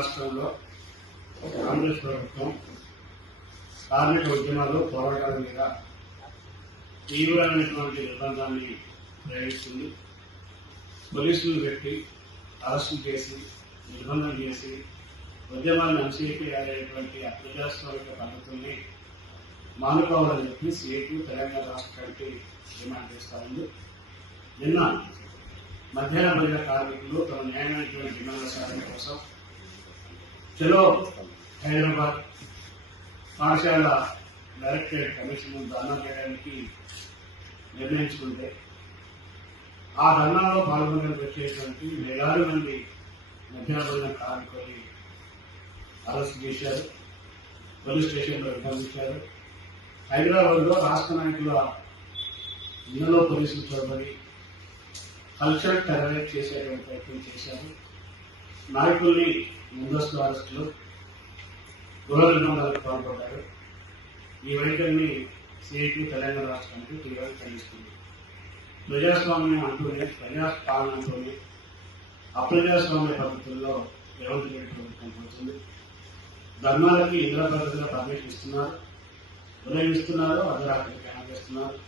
రాష్ట్రంలో కాంగ్రెస్ ప్రభుత్వం కార్మిక ఉద్యమాలు పోరాటాల మీద తీవ్రమైనటువంటి నిర్బంధాన్ని ప్రయోగిస్తుంది. పోలీసులు పెట్టి అరెస్టు చేసి నిర్బంధం చేసి ఉద్యమాన్ని అణచివేయాలనేటువంటి అప్రజాస్వామిక పద్ధతుల్ని మానుకోవాలని చెప్పి సీటు తెలంగాణ రాష్ట్ర కమిటీ డిమాండ్ చేస్తా ఉంది. నిన్న మధ్యాహ్న మహిళా కార్మికులు తమ న్యాయమైనటువంటి డిమాండ్ల సాధన కోసం చలో హైదరాబాద్ పాఠశాల డైరెక్టరేట్ కమిషన్ దానం చేయడానికి నిర్ణయించుకుంటే ఆ ధర్నాలో పాల్గొనడం వచ్చేటువంటి వేలాది మంది మధ్యాహ్న భోజన కార్మికులు అరెస్ట్ చేశారు పోలీస్ స్టేషన్లో విభజించారు హైదరాబాద్లో రాష్ట్ర నాయకుల ఇళ్ళలో పోలీసులు చొరబడి కల్చర్ టెరరేట్ చేసేటువంటి ప్రయత్నం చేశారు. నాయకుల్ని ముందస్తు అరెస్టులు గృహ నిర్మాణాలకు పాల్పడ్డారు. ఈ వైఖరిని సిఐటి తెలంగాణ రాష్ట్రానికి తీవ్రంగా ఖండిస్తుంది ప్రజాస్వామ్యం అంటూనే ప్రజాపాలన అంటూనే అప్రజాస్వామ్య పద్ధతుల్లో రేవంత్ రెడ్డి ప్రభుత్వం పోతుంది ధర్మాలకి ఇంద్ర పద్ధతిగా పర్మిషన్ ఇస్తున్నారు. ఉదయం ఇస్తున్నారు అర్ధరాత్రికి క్యాన్ చేస్తున్నారు.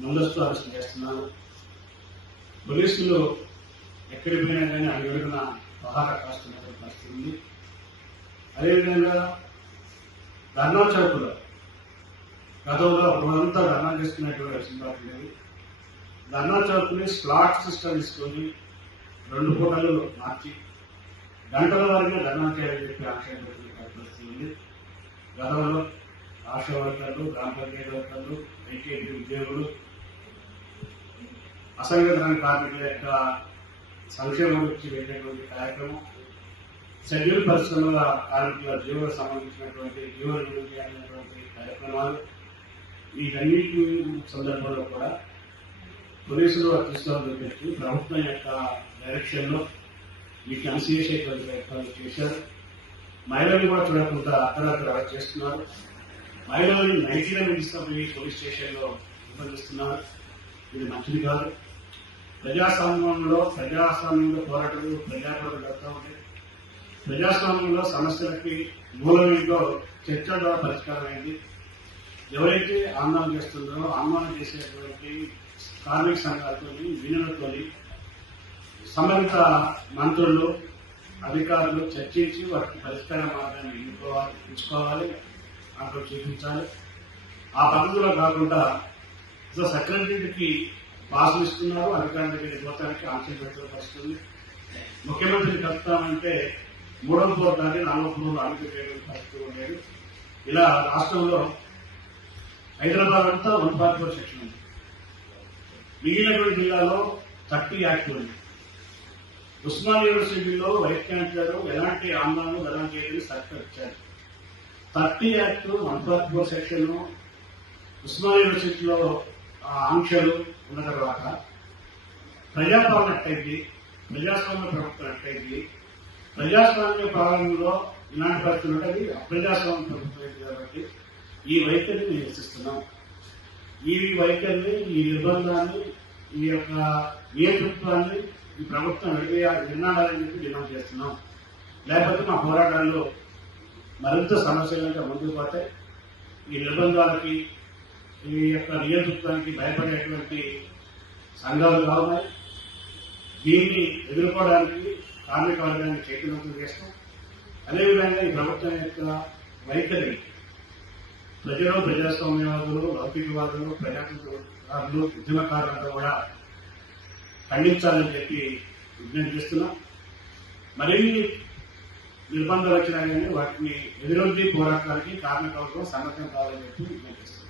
ముందస్తు అరెస్ట్ చేస్తున్నారు. పోలీసులు ఎక్కడికి పోయినా కానీ అడుగున పహార కాస్తున్నటువంటి పరిస్థితి ఉంది. అదేవిధంగా ధర్నా చౌకులో గతంలో అప్పుడంతా ధర్నా చేసుకునేటువంటి వెసులుబాటు లేదు ధర్నా చౌక్ని స్లాట్ సిస్టమ్ తీసుకొని రెండు పూటలు మార్చి గంటల వరకే ధర్నా చేయాలని చెప్పి ఆక్షేపించిన పరిస్థితి ఉంది. గతంలో ఆశా వర్కర్లు గ్రామ పంచాయతీ వర్కర్లు ఐటీఐటీ ఉద్యోగులు అసంఘటిత కార్మికుల యొక్క సంక్షేమం గురించి వెళ్ళేటువంటి కార్యక్రమం షెడ్యూల్ పరిశ్రమల కార్మికుల జీవన సంబంధించినటువంటి జీవన అభివృద్ధి అనేటువంటి కార్యక్రమాలు వీటన్నిటి సందర్భంలో కూడా పోలీసులు తీసుకోవాలని పెట్టి ప్రభుత్వం యొక్క డైరెక్షన్లో వీటిని అణిసివేసేటువంటి ప్రయత్నాలు చేశారు. మహిళలు కూడా చూడకుండా అర్ధరాత్రి అరెస్ట్ చేస్తున్నారు. మహిళల్ని నైజీరియా తీసుకుపోయి పోలీస్ స్టేషన్లో నిర్బంధిస్తున్నారు ఇది మంచిది కాదు. ప్రజాస్వామ్యంలో ప్రజాస్వామ్యంలో పోరాటాలు ప్రజాపోరాటాలు జరుగుతూ ఉంటాయి ప్రజాస్వామ్యంలో సమస్యలకి మూలమేంటో చర్చ ద్వారా పరిష్కారం అయింది ఎవరైతే ఆందోళన చేస్తున్నారో ఆందోళన చేసేటువంటి కార్మిక సంఘాలతో వినులతో సంబంధిత మంత్రులు అధికారులు చర్చించి వాటికి పరిష్కార మార్గాన్ని ఎన్నుకోవాలి ఎంచుకోవాలి అక్కడ చూపించాలి. ఆ పద్ధతిలో కాకుండా సో సెక్రటరీకి పాసులు ఇస్తున్నారు అధికారుల దగ్గర పోతానికి ఆంక్షలు పెట్టడం వస్తుంది. ముఖ్యమంత్రిని కలుపుతామంటే మూడవ ఫ్లోర్ కానీ నాలుగో ఫ్లోర్ అడుగు చేయడం పరిస్థితి ఉండేది. ఇలా రాష్ట్రంలో హైదరాబాద్ అంతా వన్ ఫార్టీ ఫోర్ సెక్షన్ ఉంది. మిగిలినటువంటి జిల్లాలో థర్టీ యాక్ట్ ఉంది. ఉస్మాన్ యూనివర్సిటీలో వైస్ ఛాన్సలర్ ఎలాంటి ఆందోళన ఎలాంటి చేయని సర్టిఫికెట్ ఇచ్చారు? Thirty act one forty four section Osman యూనివర్సిటీలో ఆంక్షలు ఉన్న తర్వాత ప్రజాపాలన అట్టయింది ప్రజాస్వామ్య ప్రభుత్వం అట్టయింది ప్రజాస్వామ్య పాలనలో ఇలాంటి పరిస్థితులు ఉంటుంది అప్రజాస్వామ్య ప్రభుత్వం అయింది కాబట్టి ఈ వైఖరిని నిరసిస్తున్నాం ఈ వైఖరిని ఈ నిర్బంధాన్ని ఈ యొక్క నియంతృత్వాన్ని ఈ ప్రభుత్వం విడిగా విన్నాడాలని చెప్పి డిమాండ్ చేస్తున్నాం. లేకపోతే మా పోరాటాల్లో మరింత సమస్యలుగా ముందుకు పోతే ఈ నిర్బంధాలకి ఈ యొక్క నియంతృత్వానికి భయపడేటువంటి సంఘాలు కావాలి. దీన్ని ఎదుర్కోవడానికి కార్మిక వర్గాన్ని చైతన్యవంతం చేస్తాం. అదేవిధంగా ఈ ప్రభుత్వం యొక్క వైఖరి ప్రజలు ప్రజాస్వామ్యవాదులు లౌకికవాదులు ప్రజాతంత్రవాదులు ఉద్యమకారులంతా కూడా ఖండించాలని చెప్పి విజ్ఞప్తి చేస్తున్నాం. మరిన్ని నిర్బంధాలు వచ్చినా కానీ వాటిని ఎదురొద్ది పోరాటానికి కార్మిక వర్గం సన్నద్ధం కావాలని చెప్పి విజ్ఞప్తి చేస్తున్నాం.